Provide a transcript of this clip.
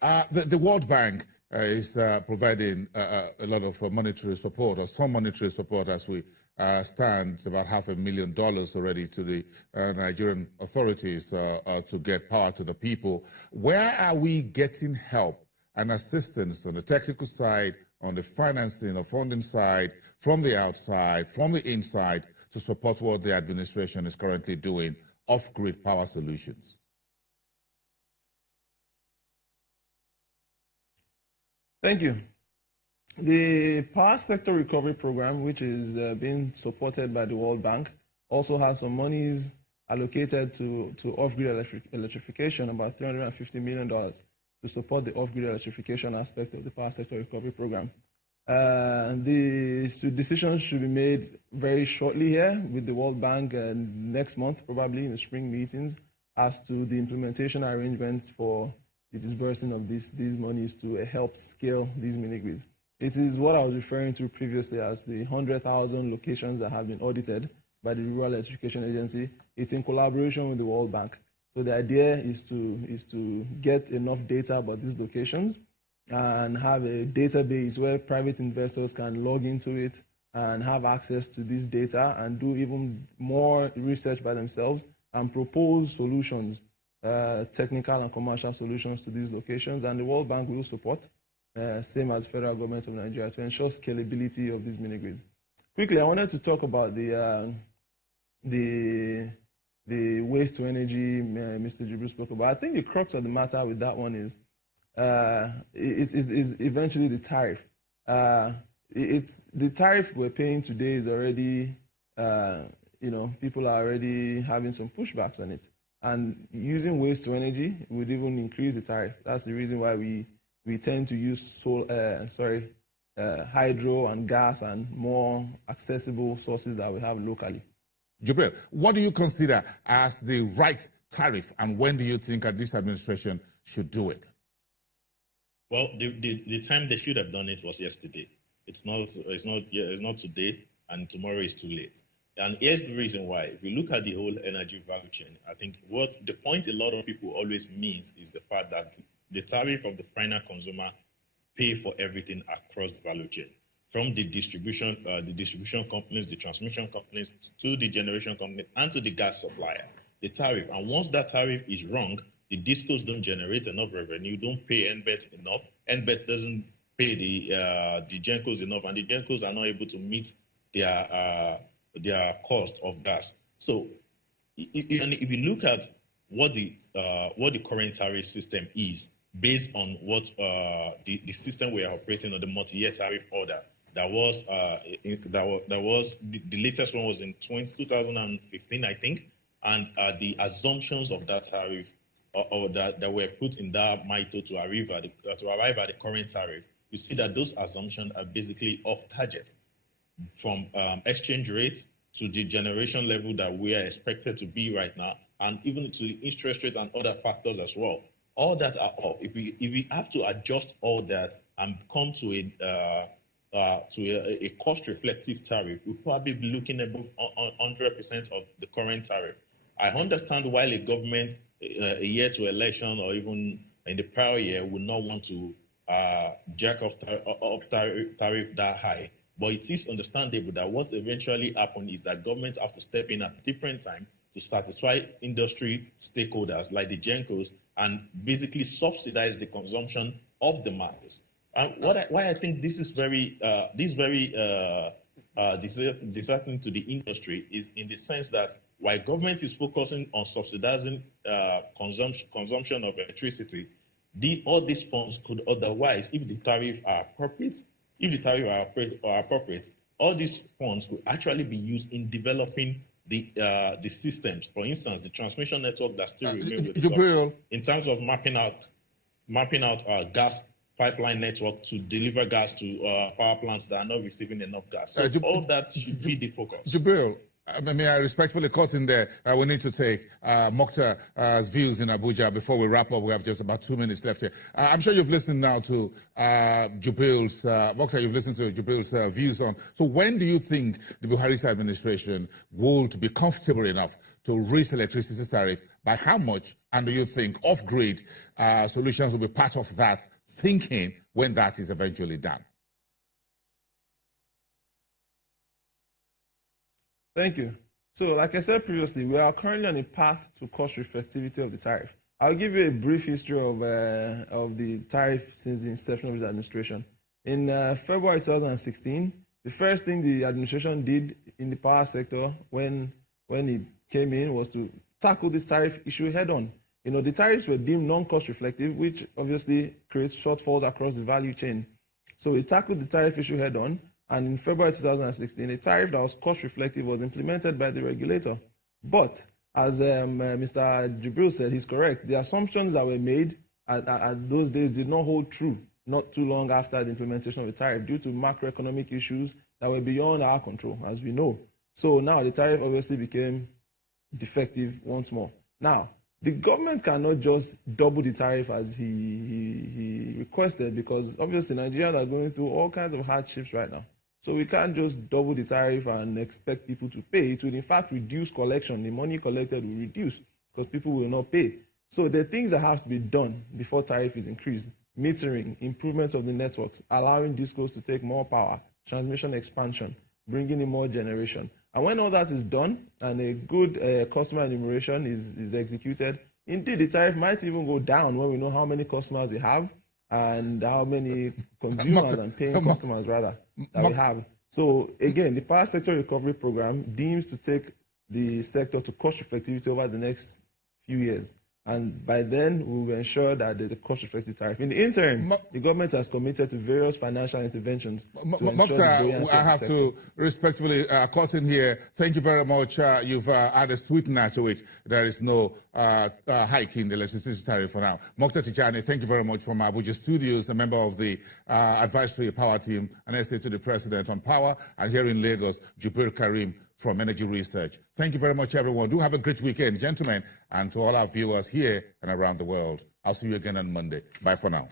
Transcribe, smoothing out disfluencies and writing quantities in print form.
The World Bank is providing a lot of monetary support, or some monetary support, as we stand, about $500,000 already to the Nigerian authorities to get power to the people. Where are we getting help and assistance on the technical side, on the financing or funding side, from the outside, from the inside, to support what the administration is currently doing, off-grid power solutions? Thank you. The Power Sector Recovery Program, which is being supported by the World Bank, also has some monies allocated to off-grid electrification, about $350 million to support the off-grid electrification aspect of the Power Sector Recovery Program. The decisions should be made very shortly here with the World Bank next month, probably in the spring meetings, as to the implementation arrangements for the disbursing of these monies to help scale these mini-grids. It is what I was referring to previously as the 100,000 locations that have been audited by the Rural Electrification Agency. It's in collaboration with the World Bank. So the idea is to get enough data about these locations and have a database where private investors can log into it and have access to this data and do even more research by themselves and propose solutions, technical and commercial solutions to these locations. And the World Bank will support, same as federal government of Nigeria, to ensure scalability of these mini-grids. Quickly, I wanted to talk about the waste to energy Mr. Jibril spoke about. I think the crux of the matter with that one is eventually the tariff. The tariff we're paying today is already, people are already having some pushbacks on it. And using waste to energy would even increase the tariff. That's the reason why we tend to use hydro and gas and more accessible sources that we have locally. Jibril, what do you consider as the right tariff, and when do you think this administration should do it? Well, the time they should have done it was yesterday. It's not today, and tomorrow is too late. And here's the reason why. If you look at the whole energy value chain, I think what the point a lot of people always means is the fact that the tariff of the final consumer pay for everything across the value chain, from the distribution companies, the transmission companies, to the generation company, and to the gas supplier. The tariff, and once that tariff is wrong, the discos don't generate enough revenue, don't pay NBET enough, NBET doesn't pay the GENCOs enough, and the GENCOs are not able to meet their cost of gas. So, if you look at what the current tariff system is, based on what the system we are operating on, the multi-year tariff order, that was the latest one was in 2015, I think, and the assumptions of that tariff or that were put in that MITO to arrive at the current tariff, you see that those assumptions are basically off target, from exchange rate to the generation level that we are expected to be right now, and even to the interest rate and other factors as well. All that are off. If we have to adjust all that and come to a cost-reflective tariff, we'll probably be looking at 100% of the current tariff. I understand why a government a year to election or even in the prior year would not want to jack off tariff that high. But it is understandable that what eventually happens is that governments have to step in at different times to satisfy industry stakeholders like the GENCOs and basically subsidize the consumption of the masses. And why I think this is very disheartening to the industry is in the sense that while government is focusing on subsidizing consumption of electricity, all these funds could otherwise, if the tariffs are appropriate, all these funds could actually be used in developing the systems. For instance, the transmission network that still remains with the government, in terms of mapping out gas pipeline network to deliver gas to power plants that are not receiving enough gas. So all that should be the focus. Jibril, May I respectfully cut in there? We need to take Mukhtar's views in Abuja before we wrap up. We have just about 2 minutes left here. I'm sure you've listened now to Jubril's, Mukhtar, you've listened to Jubril's views on. So when do you think the Buhari's administration will be comfortable enough to raise electricity tariff? By how much? And do you think off-grid solutions will be part of that thinking when that is eventually done? Thank you. So, like I said previously, we are currently on a path to cost reflectivity of the tariff. I'll give you a brief history of the tariff since the inception of his administration. In February 2016, the first thing the administration did in the power sector when it came in was to tackle this tariff issue head-on. You know, the tariffs were deemed non-cost reflective, which obviously creates shortfalls across the value chain. So we tackled the tariff issue head-on. And in February 2016, a tariff that was cost reflective was implemented by the regulator. But as Mr. Jubril said, he's correct. The assumptions that were made at those days did not hold true not too long after the implementation of the tariff due to macroeconomic issues that were beyond our control, as we know. So now the tariff obviously became defective once more. Now, the government cannot just double the tariff as he requested, because obviously Nigerians are going through all kinds of hardships right now. So we can't just double the tariff and expect people to pay. It will in fact reduce collection. The money collected will reduce because people will not pay. So there are things that have to be done before tariff is increased. Metering, improvement of the networks, allowing discos to take more power, transmission expansion, bringing in more generation. And when all that is done and a good customer enumeration is executed, indeed the tariff might even go down when we know how many customers we have and how many consumers and paying customers rather that we have. So again, the power sector recovery program deems to take the sector to cost effectivity over the next few years. And by then, we will ensure that there's a cost-effective tariff. In the interim, the government has committed to various financial interventions to ensure Mukhtaar, the buoyancy I have to respectfully cut in here. Thank you very much. You've added sweetener to it. There is no hike in the electricity tariff for now. Mukhtaar Tijani, thank you very much from Abuja Studios, a member of the advisory power team, and essay to the President on Power, and here in Lagos, Jubril Karim from Energy Research. Thank you very much, everyone. Do have a great weekend, gentlemen, and to all our viewers here and around the world. I'll see you again on Monday. Bye for now.